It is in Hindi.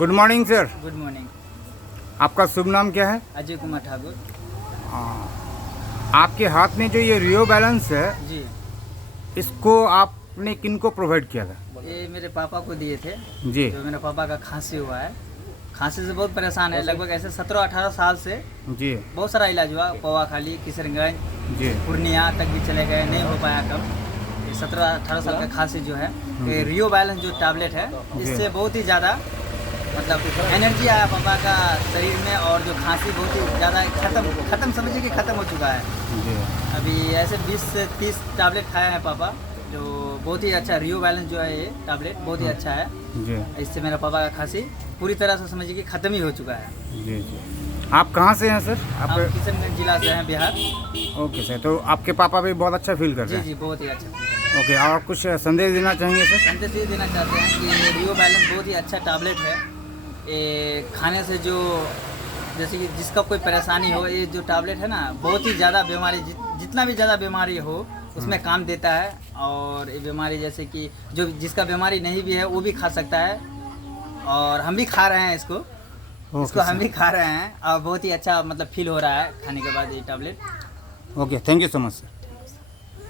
Good morning sir. Good morning. आपका शुभ नाम क्या है? अजय कुमार ठाकुर। आपके हाथ में जो ये रियो बैलेंस है, जी, इसको आपने किनको प्रोवाइड किया था? ये मेरे पापा को दिए थे। जी जो मेरे पापा का खांसी हुआ है, खांसी से बहुत परेशान है। लगभग ऐसे 17-18 साल से जी बहुत सारा इलाज हुआ। पौवा खाली, किशनगंज, जी पूर्णिया तक भी चले गए, नहीं हो पाया कब। ये 17-18 साल का खांसी जो है, ये रियो बैलेंस जो टैबलेट है, इससे बहुत ही ज़्यादा मतलब एनर्जी आया पापा का शरीर में, और जो खांसी बहुत ही ज़्यादा खत्म समझिए कि ख़त्म हो चुका है। जी अभी ऐसे 20 से 30 टैबलेट खाए हैं पापा, जो बहुत ही अच्छा रियो बैलेंस जो है, ये टैबलेट बहुत ही अच्छा है। जी इससे मेरा पापा का खांसी पूरी तरह से समझिए कि ख़त्म ही हो चुका है। जी जी। आप कहाँ से हैं सर? हम किशनगंज जिला से हैं, बिहार। ओके सर, तो आपके पापा भी बहुत अच्छा फील कर जी रहे हैं? जी, बहुत ही अच्छा। ओके, और कुछ संदेश देना चाहेंगे सर? संदेश ये देना चाहते हैं कि रियो बैलेंस बहुत ही अच्छा टैबलेट है। ये खाने से जो, जैसे कि जिसका कोई परेशानी हो, ये जो टैबलेट है ना, बहुत ही ज़्यादा बीमारी, जितना भी ज़्यादा बीमारी हो उसमें काम देता है। और ये बीमारी जैसे कि जो जिसका बीमारी नहीं भी है वो भी खा सकता है, और हम भी खा रहे हैं इसको हम भी खा रहे हैं, और बहुत ही अच्छा मतलब फील हो रहा है खाने के बाद ये tablet. Okay, thank you so much sir.